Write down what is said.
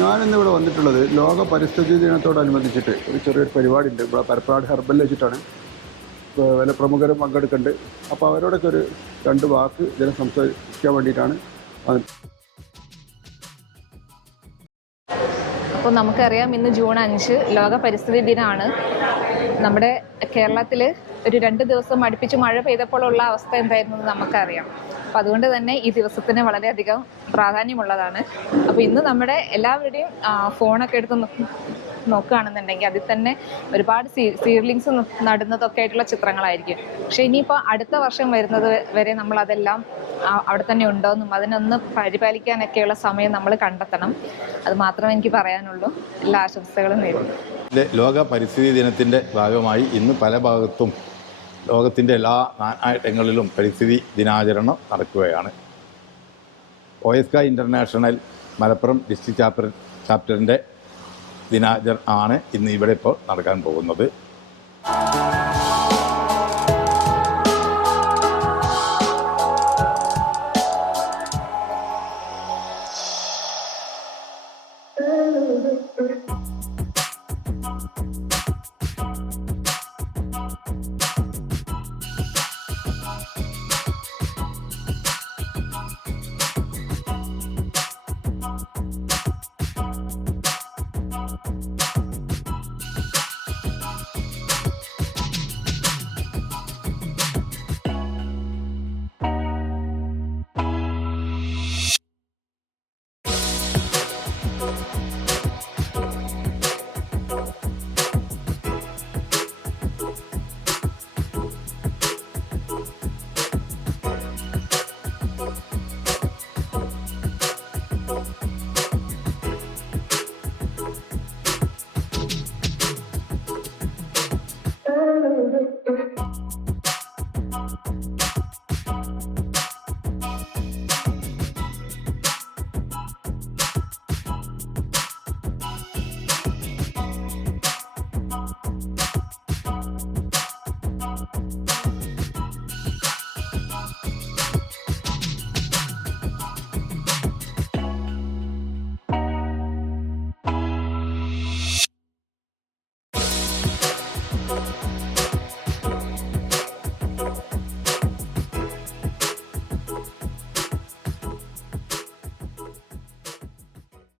ഞാനിന്നിവിടെ വന്നിട്ടുള്ളത് ലോക പരിസ്ഥിതി ദിനത്തോടനുബന്ധിച്ചിട്ട് ഒരു ചെറിയൊരു പരിപാടി ഉണ്ട്. ഇവിടെ പരപ്പാട് ഹെർബലിൽ വെച്ചിട്ടാണ്. വല്ല പ്രമുഖരും പങ്കെടുക്കുന്നുണ്ട്. അപ്പോൾ അവരോടൊക്കെ ഒരു 2 വാക്ക് ഇതിനെ സംസാരിക്കാൻ വേണ്ടിയിട്ടാണ് വന്നത്. അപ്പോൾ നമുക്കറിയാം ഇന്ന് ജൂൺ 5 ലോക പരിസ്ഥിതി ദിനമാണ്. നമ്മുടെ കേരളത്തിൽ ഒരു 2 ദിവസം അടുപ്പിച്ച് മഴ പെയ്തപ്പോഴുള്ള അവസ്ഥ എന്തായിരുന്നു എന്ന് നമുക്കറിയാം. അപ്പോൾ അതുകൊണ്ട് തന്നെ ഈ ദിവസത്തിന് വളരെയധികം പ്രാധാന്യമുള്ളതാണ്. അപ്പോൾ ഇന്ന് നമ്മുടെ എല്ലാവരുടെയും ഫോണൊക്കെ എടുത്ത് നോക്കുകയാണെന്നുണ്ടെങ്കിൽ അതിൽ തന്നെ ഒരുപാട് സീഡ്ലിങ്സ് നടുന്നതൊക്കെ ആയിട്ടുള്ള ചിത്രങ്ങളായിരിക്കും. പക്ഷേ ഇനിയിപ്പോൾ അടുത്ത വർഷം വരുന്നത് വരെ നമ്മളതെല്ലാം അവിടെ തന്നെ ഉണ്ടോയെന്നും അതിനൊന്ന് പരിപാലിക്കാനൊക്കെയുള്ള സമയം നമ്മൾ കണ്ടെത്തണം. അത് മാത്രമേ എനിക്ക് പറയാനുള്ളൂ. എല്ലാ ആശംസകളും നേരുന്നു. ലോക പരിസ്ഥിതി ദിനത്തിൻ്റെ ഭാഗമായി ഇന്ന് പല ഭാഗത്തും ലോകത്തിൻ്റെ എല്ലാ നാനായിടങ്ങളിലും പരിസ്ഥിതി ദിനാചരണം നടക്കുകയാണ്. OSK ഇൻ്റർനാഷണൽ മലപ്പുറം ഡിസ്ട്രിക്ട് ചാപ്റ്ററിൻ്റെ ദിനാചരണം ആണ് ഇന്ന് ഇവിടെ ഇപ്പോൾ നടക്കാൻ പോകുന്നത്.